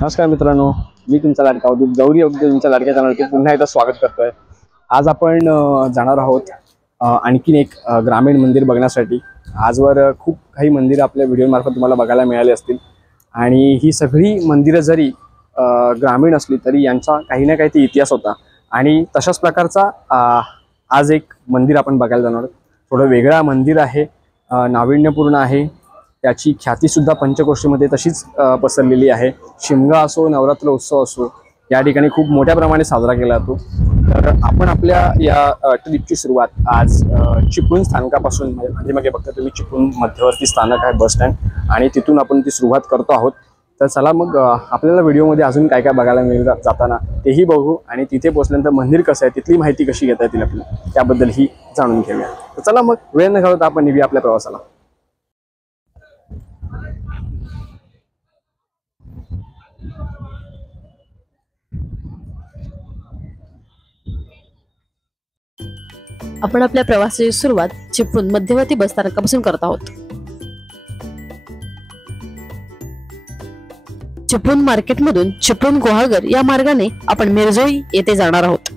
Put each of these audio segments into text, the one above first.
नमस्कार मित्रांनो, मी तुमचा लाडका अवधूत गौरी अवधूत तुमच्या लाडक्या चॅनलवरती पुन्हा एकदा स्वागत करतोय। आज आपण जाणार आहोत आणखीन एक ग्रामीण मंदिर बघण्यासाठी। आजवर खूप काही मंदिर आपल्या व्हिडिओमार्फत तुम्हाला बघायला मिळाले असतील आणि ही सगळी मंदिरं जरी ग्रामीण असली तरी यांचा काही ना काही इतिहास होता आणि तशाच प्रकारचा आज एक मंदिर आपण बघायला जाणार आहोत। थोडं वेगळा मंदिर आहे, नाविन्यपूर्ण आहे, त्याची ख्यातीसुद्धा पंचक्रोशीमध्ये तशीच पसरलेली आहे। शिमगा असो, नवरात्र उत्सव असो, या ठिकाणी खूप मोठ्या प्रमाणे साजरा केला जातो। तर आपण आपल्या या ट्रिपची सुरुवात आज चिपळूण स्थानकापासून, म्हणजे मागे बघता तुम्ही चिपळूण मध्यवर्ती स्थानक आहे, बस स्टँड, आणि तिथून आपण ती सुरुवात करतो आहोत। तर चला मग आपल्याला व्हिडिओमध्ये अजून काय काय बघायला मिळेल जाताना तेही बघू आणि तिथे पोहोचल्यानंतर मंदिर कसं आहे तिथली माहिती कशी घेता येतील आपल्याला त्याबद्दलही जाणून घेऊया। तर चला मग वेळ न घालवता आपण निघूया आपल्या प्रवासाला। आपण आपल्या प्रवासाची सुरुवात चिपळूण मध्यवर्ती बस स्थानकापासून करत आहोत। चिपळूण मार्केटमधून चिपळूण गोहाळघर या मार्गाने आपण मिरजोळी येथे जाणार आहोत।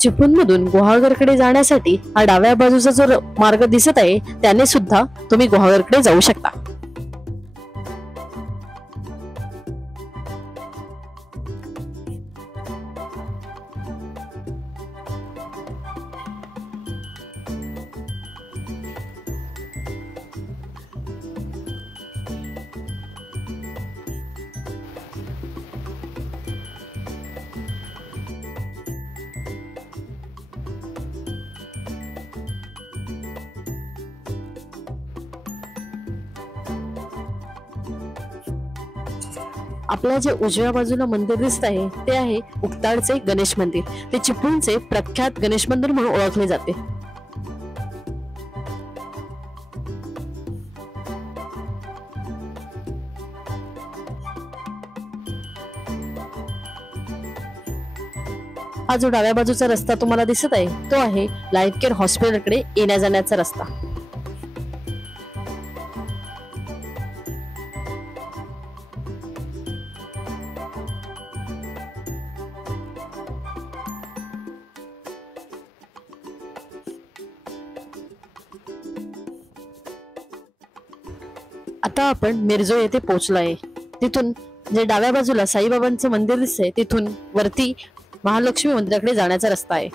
चिपळूण मधून गोहाळघरकडे जाण्यासाठी हा डाव्या बाजूचा जो मार्ग दिसत आहे त्याने सुद्धा तुम्ही गोहाळघरकडे जाऊ शकता। आपल्या जे उजव्या बाजूला मंदिर दिसत आहे ते आहे उक्ताडचे गणेश मंदिर। ते चिपळूणचे प्रख्यात गणेश मंदिर म्हणून ओळखले जाते। हा जो डाव्या बाजूचा रस्ता तुम्हाला दिसत आहे तो आहे लाईफ केअर हॉस्पिटलकडे येण्या जाण्याचा रस्ता। आता आपण मिरजोळी येथे पोहोचलो आहे। तिथून जे डाव्या बाजूला साईबाबांचं मंदिर दिसतंय तिथून वरती महालक्ष्मी मंदिराकडे जाण्याचा रस्ता आहे।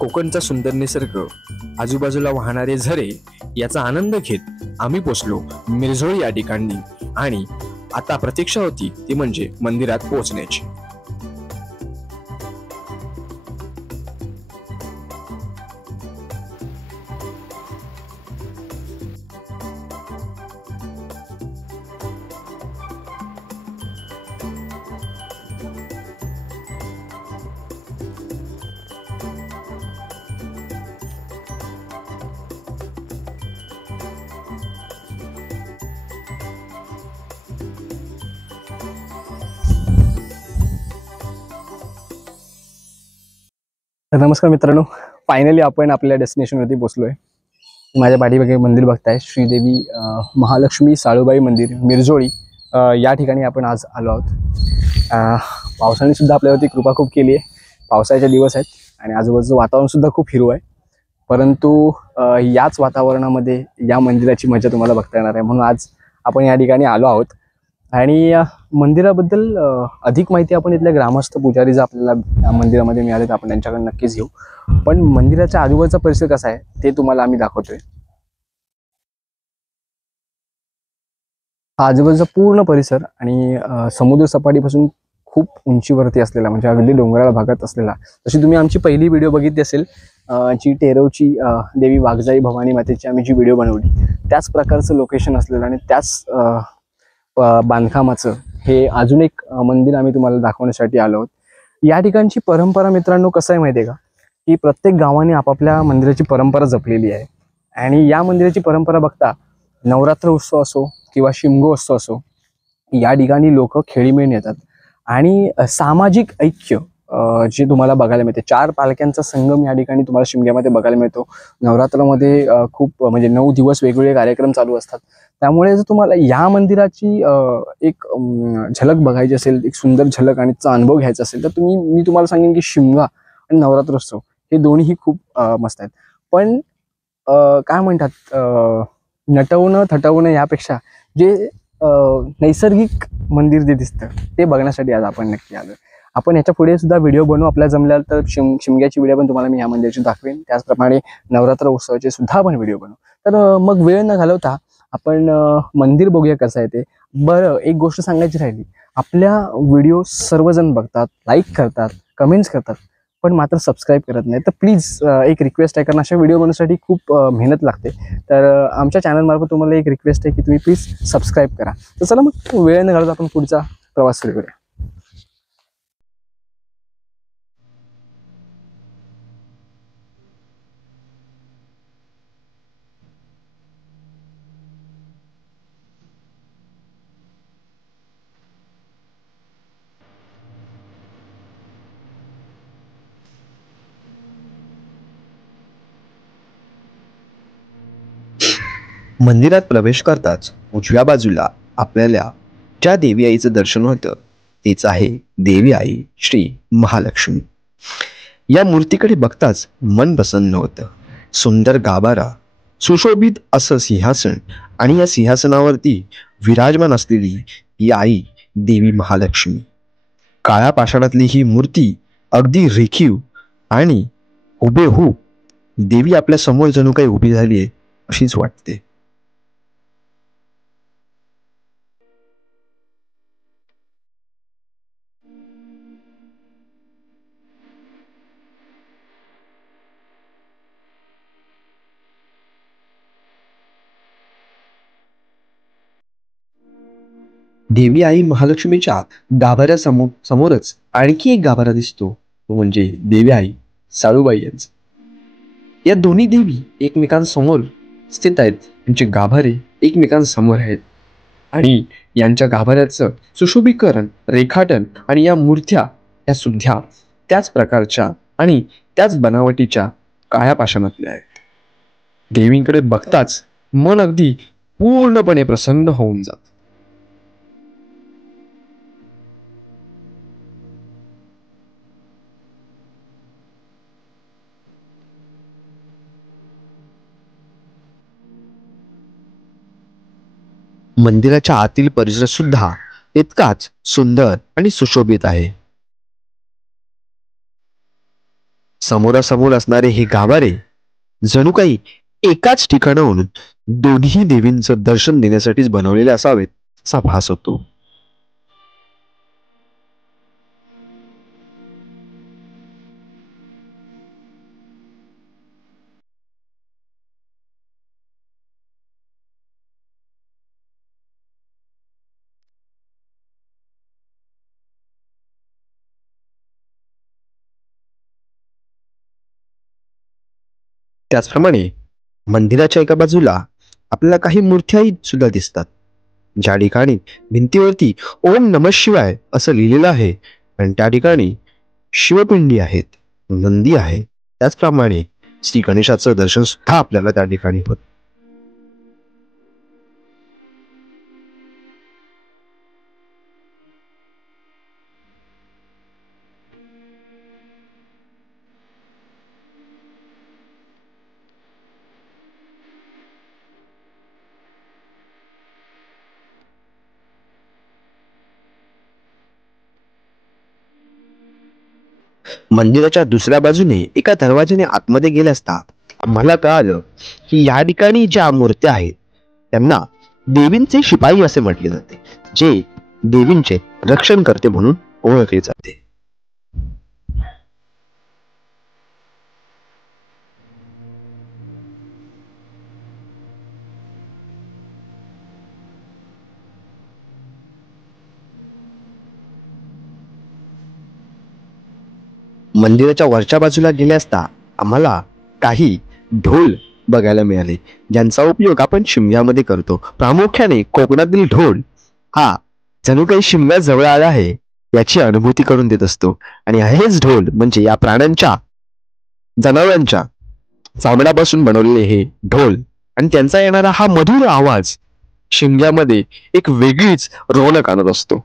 कोकणचा सुंदर निसर्ग, आजूबाजूला वाहणारे झरे याचा आनंद घेत आम्ही पोचलो मिरजोळी या ठिकाणी आणि आता प्रतीक्षा होती ती म्हणजे मंदिरात पोहोचण्याची। तर नमस्कार मित्रांनो, फायनली आपण आपल्या डेस्टिनेशनवरती पोहोचलोय। माझ्या पाठीमागे मंदिर बघताय, श्रीदेवी महालक्ष्मी साळूबाई मंदिर मिरजोळी, या ठिकाणी आपण आज आलो आहोत। पावसाने सुद्धा आपल्यावरती कृपा खूप केली आहे। पावसाचे दिवस आहेत आणि आजूबाजूचं वातावरण सुद्धा खूप हिरवं आहे, परंतु याच वातावरणामध्ये या मंदिराची मजा तुम्हाला बघता येणार आहे, म्हणून आज आपण या ठिकाणी आलो आहोत। आणि मंदिराबद्दल अधिक माहिती आपण इथल्या ग्रामस्थ पुजारी जर आपल्याला मंदिरामध्ये मिळाले तर आपण त्यांच्याकडे नक्कीच घेऊ। पण मंदिराच्या आजूबाजूचा परिसर कसा आहे ते तुम्हाला आम्ही दाखवतोय। हा आजूबाजूचा पूर्ण परिसर आणि समुद्र सपाटीपासून खूप उंचीवरती असलेला, म्हणजे अगदी डोंगराळ भागात असलेला। जशी तुम्ही आमची पहिली व्हिडिओ बघितली असेल, जी टेरवची देवी वाघजाई भवानी मातेची आम्ही जी व्हिडिओ बनवली, त्याच प्रकारचं लोकेशन असलेलं आणि त्याच बांधकामाचं हे अजून एक मंदिर आम्ही तुम्हाला दाखवण्यासाठी आलो आहोत। या ठिकाणची परंपरा मित्रांनो कसं आहे माहिती आहे का, की प्रत्येक गावाने आपापल्या मंदिराची परंपरा जपलेली आहे आणि या मंदिराची परंपरा बघता नवरात्र उत्सव असो किंवा शिमगोत्सव असो, या ठिकाणी लोक खेळीमेळी येतात आणि सामाजिक ऐक्य जे तुम्हाला बघायला मिळते. 4 पालख्यांचा संगम या ठिकाणी तुम्हाला शिमग्यामध्ये बघायला मिळतो. नवरात्रामध्ये खूप म्हणजे 9 दिवस वेगवेगळे कार्यक्रम चालू असतात. त्यामुळे जर तुम्हाला या मंदिराची एक झलक बघायची असेल, एक सुंदर झलक आणि त्याचा अनुभव घ्यायचा असेल, तर मी तुम्हाला सांगेन की शिमगा आणि नवरात्रोत्सव हे दोन्हीही खूप मस्त आहेत. पण काय म्हणतात, नटवणं थटवणं यापेक्षा जे नैसर्गिक मंदिर जे दिसतं ते बघण्यासाठी आज आपण नक्की आलो. आपण याच्या पुढे सुद्धा व्हिडिओ बनवू आपल्याला जमल्याल तर. शिमग्याची व्हिडिओ पण तुम्हाला मी या मंदिराची दाखवेन. त्याचप्रमाणे नवरात्र उत्सवाचे सुद्धा आपण व्हिडिओ बनवू. तर मग वेळ न घालवता आपण मंदिर बघूया कसं आहे ते. बरं, एक गोष्ट सांगायची राहिली. आपल्या व्हिडिओ सर्वजण बघतात, लाईक करतात, कमेंट्स करतात, पण मात्र सबस्क्राईब करत नाही. तर प्लीज एक रिक्वेस्ट आहे, कारण अशा व्हिडिओ बनवण्यासाठी खूप मेहनत लागते. तर आमच्या चॅनलमार्फत तुम्हाला एक रिक्वेस्ट आहे की तुम्ही प्लीज सबस्क्राईब करा. तर चला मग वेळ न घालवता आपण पुढचा प्रवास सुरू करूया. मंदिरात प्रवेश करताच उजव्या बाजूला आपल्याला ज्या देवी आईचं दर्शन होतं तीच आहे देवी आई श्री महालक्ष्मी. या मूर्तीकडे बघताच मन प्रसन्न होतं. सुंदर गाभारा, सुशोभित असं सिंहासन आणि या सिंहासनावरती विराजमान असलेली ही आई देवी महालक्ष्मी. काळ्या पाषाणातली ही मूर्ती अगदी रेखीव आणि हुबेहूब देवी आपल्या समोर जणू काही उभी झाली आहे अशीच वाटते. देवी आई महालक्ष्मीच्या समोरच आणखी एक गाभारा दिसतो, तो म्हणजे देवी आई साळूबाई यांचा. या दोन्ही देवी एकमेकांसमोर स्थित आहेत. त्यांचे गाभारे एकमेकांसमोर आहेत आणि यांच्या गाभाऱ्याचं सुशोभीकरण, रेखाटन आणि या मूर्त्या या सुद्धा त्याच प्रकारच्या आणि त्याच बनावटीच्या काळ्या पाषाणातल्या आहेत. देवींकडे बघताच मन अगदी पूर्णपणे प्रसन्न होऊन जात. मंदिराच्या आतील परिसर सुद्धा तितकाच सुंदर आणि सुशोभित आहे. समोरासमोर असणारे हे गाभारे जणू काही एकाच ठिकाणाहून दोन्ही देवींचं दर्शन देण्यासाठीच बनवलेले असावेत असा भास होतो. त्याचप्रमाणे मंदिराच्या एका बाजूला आपल्याला काही मूर्त्याही सुद्धा दिसतात, ज्या ठिकाणी भिंतीवरती ओम नमः शिवाय असं लिहिलेलं आहे आणि त्या ठिकाणी शिवपिंडी आहेत, नंदी आहे. त्याचप्रमाणे श्री गणेशाचं दर्शन सुद्धा आपल्याला त्या ठिकाणी होत. मंदिराच्या दुसऱ्या बाजूने एका दरवाजाने आतमध्ये गेले असता आम्हाला कळालं की या ठिकाणी ज्या मूर्त्या आहेत त्यांना देवींचे शिपाई असे म्हटले जाते, जे देवींचे रक्षण करते म्हणून ओळखले जाते. मंदिराच्या वरच्या बाजूला गेले असता आम्हाला काही ढोल बघायला मिळाले, ज्यांचा उपयोग आपण शिमग्यामध्ये करतो. प्रामुख्याने कोकणातील ढोल हा जणू काही शिमगा जवळ आला आहे याची अनुभूती करून देत असतो. आणि हेच ढोल म्हणजे या प्राण्यांच्या, जनावरांच्या चामड्यापासून बनवलेले हे ढोल आणि त्यांचा येणारा हा मधुर आवाज शिमग्यामध्ये एक वेगळीच रौनक आणत असतो.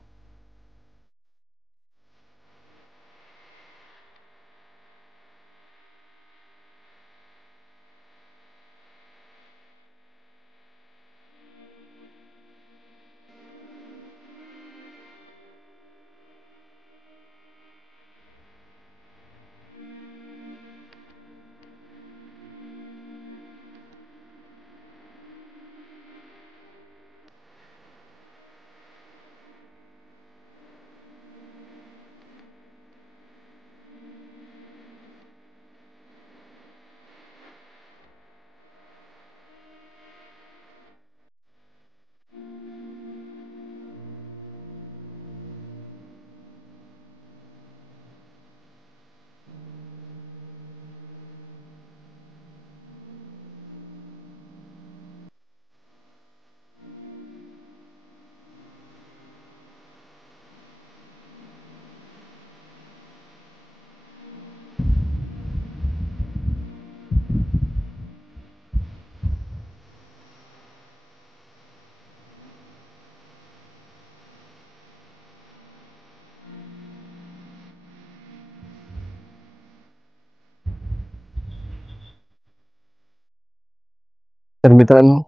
तर मित्रांनो,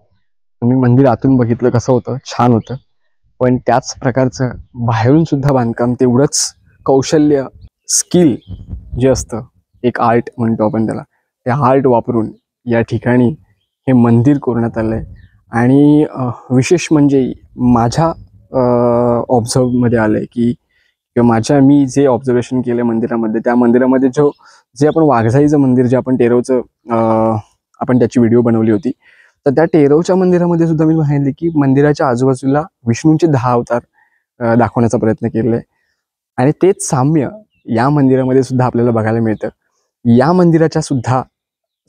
तुम्ही मंदिर आतून बघितलं कसं होतं, छान होतं. पण त्याच प्रकारचं बाहेरून सुद्धा बांधकाम तेवढंच कौशल्य, स्किल जे असतं, एक आर्ट म्हणतो आपण त्याला, ते आर्ट वापरून या ठिकाणी हे मंदिर कोरण्यात आलंय. आणि विशेष म्हणजे माझ्या ऑब्झर्वमध्ये आलंय की किंवा मी जे ऑब्झर्वेशन केलं मंदिरामध्ये, त्या मंदिरामध्ये जे आपण वाघजाईचं मंदिर, जे आपण टेरवचं आपण त्याची व्हिडिओ बनवली होती, तर त्या टेरवच्या मंदिरामध्ये सुद्धा मी पाहिलं की मंदिराच्या आजूबाजूला विष्णूंचे 10 अवतार दाखवण्याचा प्रयत्न केलेला आहे. आणि तेच साम्य या मंदिरामध्ये सुद्धा आपल्याला बघायला मिळतं. या मंदिराच्या सुद्धा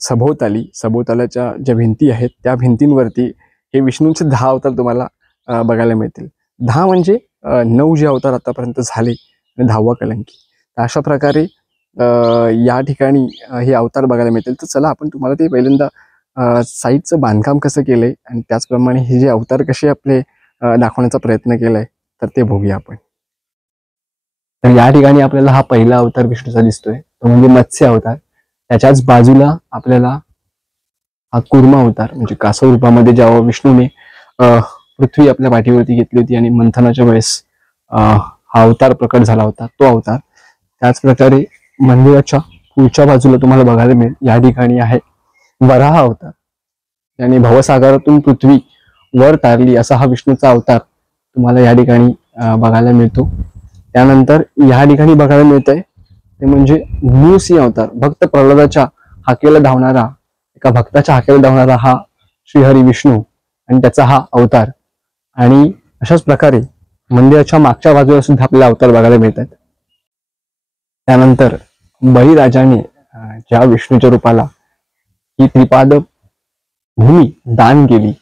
सभोवतालाच्या ज्या भिंती आहेत, त्या भिंतींवरती हे विष्णूंचे 10 अवतार तुम्हाला बघायला मिळतील. 10 म्हणजे 9 जे अवतार आतापर्यंत झाले आणि 10वा कलंकी. तर अशा प्रकारे या ठिकाणी हे अवतार बघायला मिळतील. तर चला आपण तुम्हाला ते पहिल्यांदा साईडचं बांधकाम कसं केलंय आणि त्याचप्रमाणे हे जे अवतार कसे आपले दाखवण्याचा प्रयत्न केलाय, तर ते बघूया आपण. तर या ठिकाणी आपल्याला हा पहिला अवतार विष्णूचा दिसतोय, तो म्हणजे मत्स्य अवतार. त्याच्याच बाजूला आपल्याला हा कुर्मा अवतार म्हणजे कासव रूपामध्ये जेव्हा विष्णूने पृथ्वी आपल्या पाठीवरती घेतली होती आणि मंथनाच्या वेळेस हा अवतार प्रकट झाला होता, तो अवतार. त्याच प्रकारे मंदिराच्या पुढच्या बाजूला तुम्हाला बघायला मिळेल, या ठिकाणी आहे वराह अवतार, याने भवसागरातून पृथ्वी वर तारली असा हा विष्णूचा अवतार तुम्हाला या ठिकाणी बघायला मिळतो. त्यानंतर या ठिकाणी बघायला मिळतंय ते म्हणजे नृसिंह अवतार, भक्त प्रल्हादाच्या हाकेला धावणारा, एका भक्ताच्या हाकेला धावणारा हा श्रीहरी विष्णू आणि त्याचा हा अवतार. आणि अशाच प्रकारे मंदिराच्या मागच्या बाजूला सुद्धा आपल्याला अवतार बघायला मिळतात. त्यानंतर बळीराजाने ज्या विष्णूच्या रूपाला ही त्रिपाद भूमी दान केली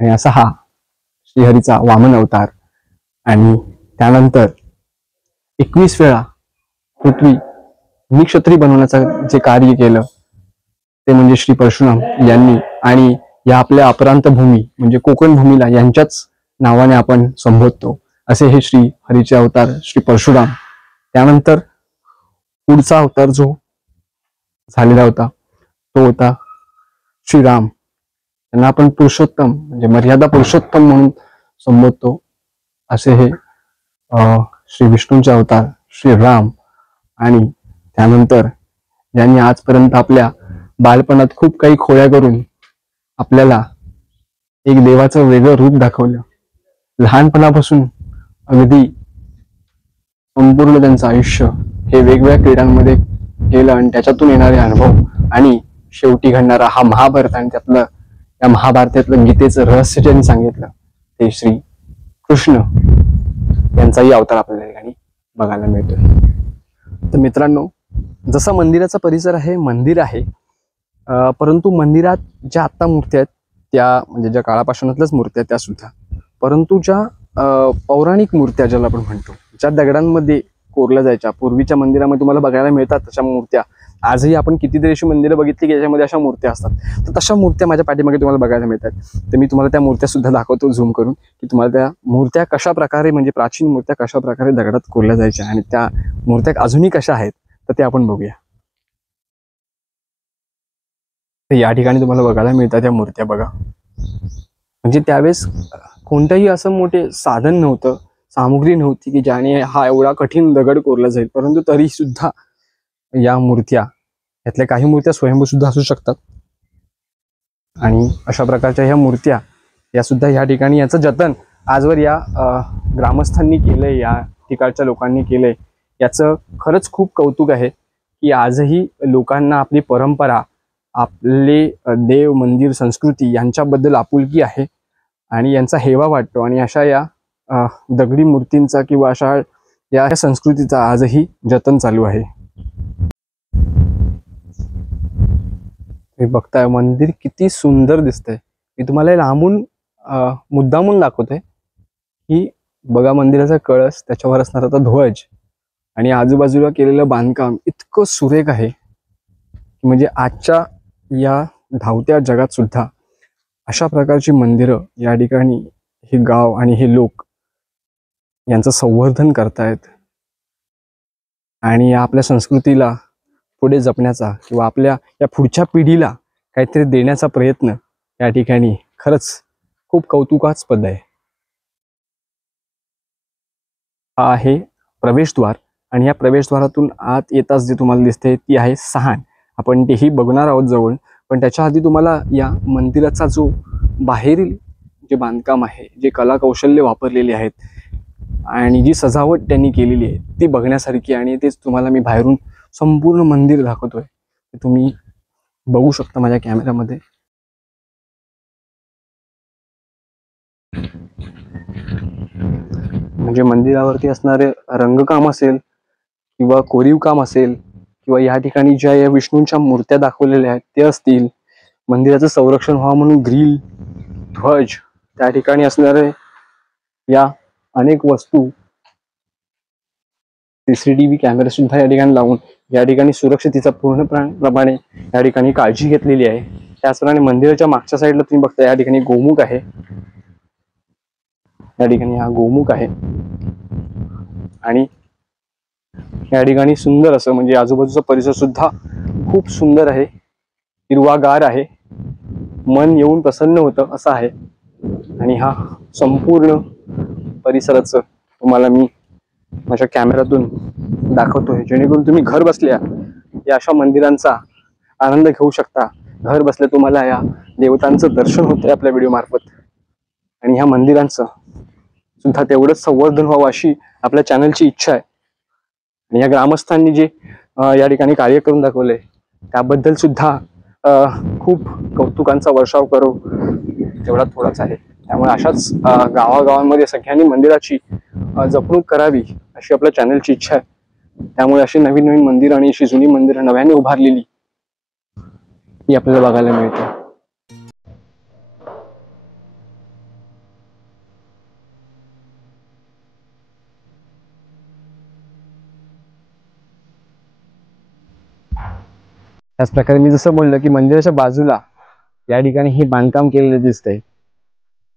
आणि असा हा श्रीहरीचा वामन अवतार. आणि त्यानंतर 21 वेळा पृथ्वी निक्षत्री बनवण्याचं जे कार्य केलं ते म्हणजे श्री परशुराम यांनी. आणि या आपल्या अपरांत भूमी म्हणजे कोकण भूमीला यांच्याच नावाने आपण संबोधतो असे हे श्री हरीचे अवतार श्री परशुराम. त्यानंतर पुढचा अवतार जो झालेला होता तो होता श्रीराम. त्यांना आपण पुरुषोत्तम म्हणजे मर्यादा पुरुषोत्तम म्हणून संबोधतो असे हे श्री विष्णूंचे अवतार श्रीराम. आणि त्यानंतर ज्यांनी आजपर्यंत आपल्या बालपणात खूप काही खोड्या करून आपल्याला एक देवाचं वेगळं रूप दाखवलं, लहानपणापासून अगदी संपूर्ण त्यांचं आयुष्य हे वेगवेगळ्या क्रीडांमध्ये गेलं आणि त्याच्यातून येणारे अनुभव आणि शेवटी घडणारा हा महाभारत आणि त्यातलं या महाभारतातलं गीतेचं रहस्य ज्यांनी सांगितलं ते श्री कृष्ण यांचाही अवतार आपल्याला ठिकाणी बघायला मिळतोय. तर मित्रांनो, जसा मंदिराचा परिसर आहे, मंदिर आहे, परंतु मंदिरात ज्या आत्ता मूर्त्या आहेत त्या म्हणजे ज्या काळापासूनातल्याच मूर्त्या आहेत त्या सुद्धा, परंतु ज्या पौराणिक मूर्त्या ज्याला आपण म्हणतो, ज्या दगडांमध्ये कोरल्या जायच्या पूर्वीच्या मंदिरामध्ये तुम्हाला बघायला मिळतात तशा मूर्त्या. आजही आपण कितीतरी अशी मंदिरं बघितली की ज्याच्यामध्ये अशा मूर्त्या असतात. तर तशा मूर्त्या माझ्या पाठीमागे तुम्हाला बघायला मिळतात. तर मी तुम्हाला त्या मूर्त्या सुद्धा दाखवतो झूम करून, की तुम्हाला त्या मूर्त्या कशा प्रकारे म्हणजे प्राचीन मूर्त्या कशा प्रकारे दगडात कोरल्या जायच्या आणि त्या मूर्त्या अजूनही कशा आहेत तर ते आपण बघूया. तर या ठिकाणी तुम्हाला बघायला मिळतात त्या मूर्त्या बघा. म्हणजे त्यावेळेस कोणतंही असं मोठे साधन नव्हतं, सामुग्री नव्हती की ज्याने हा एवढा कठीण दगड कोरला जाईल, परंतु तरी सुद्धा या मूर्त्या, यातल्या काही मूर्त्या स्वयंभू सुद्धा असू शकतात आणि अशा प्रकारच्या ह्या मूर्त्या या सुद्धा या ठिकाणी याचं जतन आजवर या ग्रामस्थांनी केलंय, या ठिकाणच्या लोकांनी केलंय. याचं खरंच खूप कौतुक आहे की आजही लोकांना आपली परंपरा, आपले देव, मंदिर, संस्कृती यांच्याबद्दल आपुलकी आहे आणि यांचा हेवा वाटतो आणि अशा या दगडी मूर्तींचा किंवा अशा या संस्कृतीचा आजही जतन चालू आहे. तुम्ही बघताय मंदिर किती सुंदर दिसतंय. मी तुम्हाला लांबून मुद्दामून दाखवतोय की बघा मंदिराचा कळस, त्याच्यावर असणारा तो ध्वज आणि आजूबाजूला केलेलं बांधकाम इतकं सुरेख आहे की म्हणजे आजच्या या धावत्या जगात सुद्धा अशा प्रकारची मंदिरं या ठिकाणी हे गाव आणि हे लोक यांचं संवर्धन करतायत आणि आपल्या संस्कृतीला पुढे जपण्याचा किंवा आपल्या या पुढच्या पिढीला काहीतरी देण्याचा प्रयत्न या ठिकाणी खरंच खूप कौतुकास्पद आहे. हा आहे प्रवेशद्वार आणि या प्रवेशद्वारातून आत येताच जे तुम्हाला दिसते ती आहे सहाण. आपण तेही बघणार आहोत जवळ, पण त्याच्या आधी तुम्हाला या मंदिराचा जो बाहेरील जे बांधकाम आहे, जे कला कौशल्य वापरलेले आहेत आणि जी सजावट त्यांनी केलेली आहे ती बघण्यासारखी, आणि तेच तुम्हाला मी बाहेरून संपूर्ण मंदिर दाखवतोय. ते तुम्ही बघू शकता माझ्या कॅमेऱ्यामध्ये. म्हणजे मंदिरावरती असणारे रंगकाम असेल किंवा कोरीव काम असेल किंवा या ठिकाणी ज्या या विष्णूंच्या मूर्त्या दाखवलेल्या आहेत ते असतील, मंदिराचं संरक्षण व्हावं म्हणून ग्रिल, ध्वज, त्या ठिकाणी असणारे या अनेक वस्तू, CCTV कॅमेरा सुद्धा या ठिकाणी लावून या ठिकाणी सुरक्षितेचा पूर्णपणे या ठिकाणी काळजी घेतलेली आहे. त्याचप्रमाणे मंदिराच्या मागच्या साईडला तुम्ही बघता या ठिकाणी गोमुख आहे. या ठिकाणी हा गोमुख आहे आणि या ठिकाणी सुंदर असं म्हणजे आजूबाजूचा परिसर सुद्धा खूप सुंदर आहे, हिरवागार आहे, मन येऊन प्रसन्न होतं असं आहे. आणि हा संपूर्ण परिसराचं तुम्हाला मी माझ्या कॅमेऱ्यातून दाखवतोय, जेणेकरून तुम्ही घर बसल्या या अशा मंदिरांचा आनंद घेऊ शकता. घर बसल्या तुम्हाला या देवतांचं दर्शन होतंय आपल्या व्हिडिओ मार्फत आणि ह्या मंदिरांचं सुद्धा तेवढंच संवर्धन व्हावं अशी आपल्या चॅनलची इच्छा आहे. आणि या ग्रामस्थांनी जे या ठिकाणी कार्य करून दाखवले त्याबद्दल सुद्धा खूप कौतुकांचा वर्षाव करू तेवढा थोडाच आहे. त्यामुळे अशाच गावागावांमध्ये सगळ्यांनी मंदिराची जपणूक करावी अशी आपल्या चॅनलची इच्छा आहे. त्यामुळे अशी नवीन नवीन मंदिर आणि अशी जुनी मंदिरं नव्याने उभारलेली ही आपल्याला बघायला मिळते. त्याच प्रकारे मी जसं बोललो की मंदिराच्या बाजूला या ठिकाणी हे बांधकाम केलेलं दिसतंय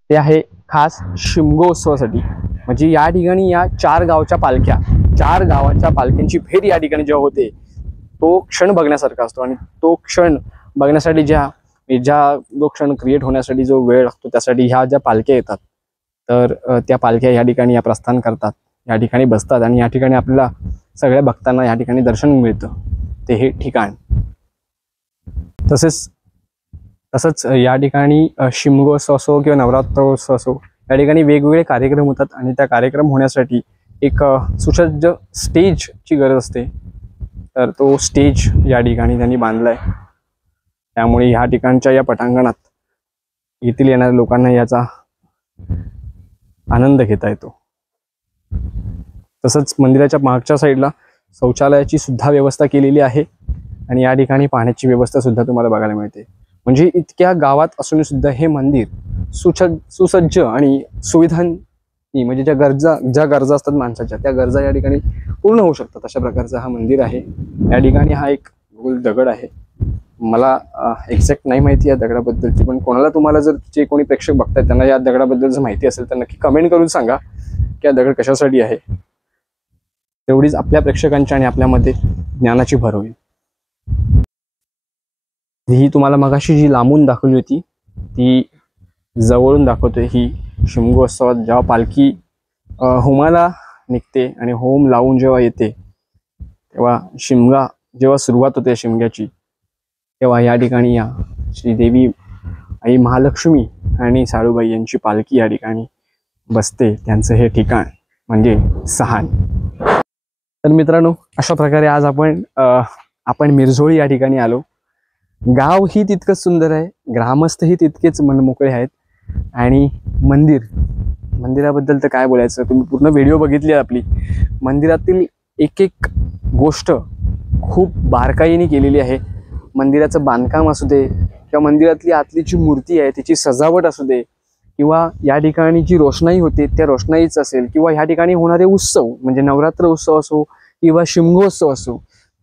ते आहे खास शिमगोत्सवासाठी. म्हणजे या ठिकाणी या 4 गावच्या पालख्या, 4 गावाच्या पालख्यांची भेट या ठिकाणी जेव्हा होते तो क्षण बघण्यासारखा असतो आणि तो क्षण बघण्यासाठी जो क्षण क्रिएट होण्यासाठी जो वेळ लागतो त्यासाठी ह्या ज्या पालख्या येतात तर त्या पालख्या या ठिकाणी या प्रस्थान करतात, या ठिकाणी बसतात आणि या ठिकाणी आपल्याला सगळ्या भक्तांना या ठिकाणी दर्शन मिळतं ते हे ठिकाण. तसंच या ठिकाणी शिमगोत्सव असो किंवा नवरात्रोत्सव असो या ठिकाणी वेगवेगळे कार्यक्रम होतात आणि त्या कार्यक्रम होण्यासाठी एक सुसज्ज स्टेजची गरज असते. तर तो स्टेज या ठिकाणी त्यांनी बांधलाय. त्यामुळे ह्या ठिकाणच्या या पटांगणात येथील येणाऱ्या लोकांना याचा आनंद घेता येतो. तसंच मंदिराच्या मागच्या साईडला शौचालयाची सुद्धा व्यवस्था केलेली आहे आणि या ठिकाणी पाण्याची व्यवस्था सुद्धा तुम्हाला बघायला मिळते. म्हणजे इतक्या गावात असून सुद्धा हे मंदिर सुसज्ज आणि सुविधांनी, म्हणजे ज्या गरजा असतात माणसाच्या, त्या गरजा या ठिकाणी पूर्ण होऊ शकतात अशा प्रकारचं हा मंदिर आहे. या ठिकाणी हा एक गोल दगड आहे. मला एक्झॅक्ट नाही माहिती या दगडाबद्दलची, पण कोणाला तुम्हाला जर जे कोणी प्रेक्षक बघतात त्यांना या दगडाबद्दल जर माहिती असेल तर नक्की कमेंट करून सांगा की हा दगड कशासाठी आहे. तेवढीच आपल्या प्रेक्षकांच्या आणि आपल्यामध्ये ज्ञानाची भर होईल. ही तुम्हाला मगाशी जी लांबून दाखवली होती ती जवळून दाखवतोय. ही शिमगोत्सवात जेव्हा पालखी होमाला निघते आणि होम लावून जेव्हा येते तेव्हा शिमगा जेव्हा सुरुवात होते शिमग्याची, तेव्हा या ठिकाणी या श्रीदेवी आई महालक्ष्मी आणि साळूबाई यांची पालखी या ठिकाणी बसते. त्यांचं हे ठिकाण म्हणजे सहान. तर मित्रांनो, अशा प्रकारे आज आपण मिरझोळी या ठिकाणी आलो. गाव ही तितकंच सुंदर आहे, ग्रामस्थही तितकेच मनमोकळे आहेत आणि मंदिराबद्दल तर काय बोलायचं. तुम्ही पूर्ण व्हिडिओ बघितली आपली. मंदिरातील एक एक गोष्ट खूप बारकाईने केलेली आहे. मंदिराचं बांधकाम असू दे किंवा मंदिरातली आतली जी मूर्ती आहे त्याची सजावट असू दे किंवा या ठिकाणी जी रोषणाई होते त्या रोषणाईच असेल किंवा ह्या ठिकाणी होणारे उत्सव म्हणजे नवरात्र उत्सव असो किंवा शिमगोत्सव असो,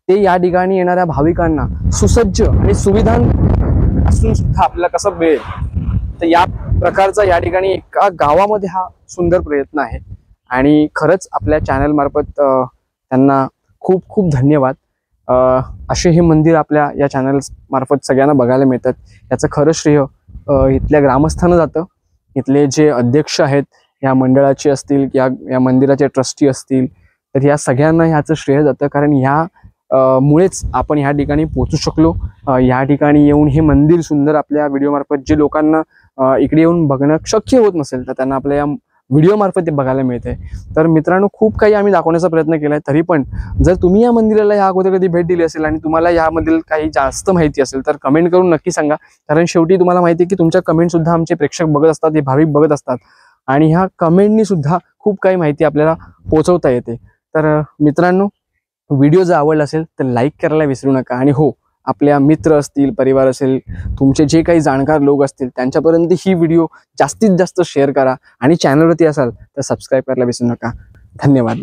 ते या ठिकाणी येणाऱ्या भाविकांना सुसज्ज आणि सुविधा असून सुद्धा आपल्याला कसं मिळेल, तर या प्रकारचा या ठिकाणी एका गावामध्ये हा सुंदर प्रयत्न आहे. आणि खरंच आपल्या चॅनल मार्फत त्यांना खूप खूप धन्यवाद. असे हे मंदिर आपल्या या चॅनल मार्फत सगळ्यांना बघायला मिळतात. याचं खरं श्रेय इथल्या ग्रामस्थांना जातं. इथले जे अध्यक्ष आहेत या मंडळाचे असतील किंवा या मंदिराचे ट्रस्टी असतील, तर या सगळ्यांना ह्याचं श्रेय जातं. कारण मुळेच आपण ह्या ठिकाणी पोहोचू शकलो. या ठिकाणी येऊन हे मंदिर सुंदर आपल्या व्हिडिओ मार्फत जे लोकांना इकडे येऊन बघणं शक्य होत नसेल तर त्यांना आपल्या या व्हिडिओ मार्फत ते बघायला मिळते. तर मित्रांनो, खूप काही आम्ही दाखवण्याचा प्रयत्न केलाय. तरी पण जर तुम्ही या मंदिराला या अगोदर कधी भेट दिली असेल आणि तुम्हाला यामधील काही जास्त माहिती असेल तर कमेंट करून नक्की सांगा. कारण शेवटी तुम्हाला माहिती आहे की तुमच्या कमेंट सुद्धा आमचे प्रेक्षक बघत असतात, हे भाविक बघत असतात आणि ह्या कमेंटनी सुद्धा खूप काही माहिती आपल्याला पोहोचवता येते. तर मित्रांनो, व्हिडिओ जर आवडला असेल तर लाईक करायला विसरू नका. आणि हो, आपल्या मित्र असतील, परिवार असेल, तुमचे जे काही जाणकार लोक असतील त्यांच्यापर्यंत ही व्हिडिओ जास्तीत जास्त शेअर करा आणि चॅनलवरती असाल तर सबस्क्राईब करायला विसरू नका. धन्यवाद.